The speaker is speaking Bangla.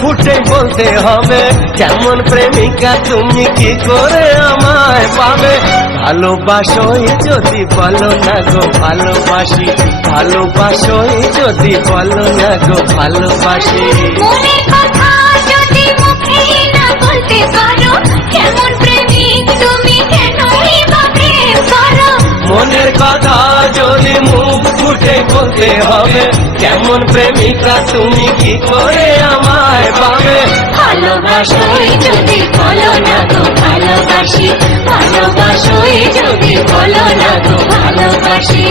ফুটে বলতে হবে কেমন প্রেমিকা তুমি কি করে আমায় পাবে। ভালোবাসোই যদি বলো না গো ভালোবাসি, ভালোবাসোই যদি বলো না গো ভালোবাসি। মনের কথা যদি মুখে না বলতে পারো, কেমন প্রেমিক তুমি কেনই বা প্রেম করো। মনের কথা যদি মুখ ফুটে বলতে হবে কেমন প্রেমিকা তুমি কি করে আমায় পাবে। ভালোবাসোই যদি বলো না গো ভালোবাসি, ভালোবাসোই যদি বলো না গো ভালোবাসি।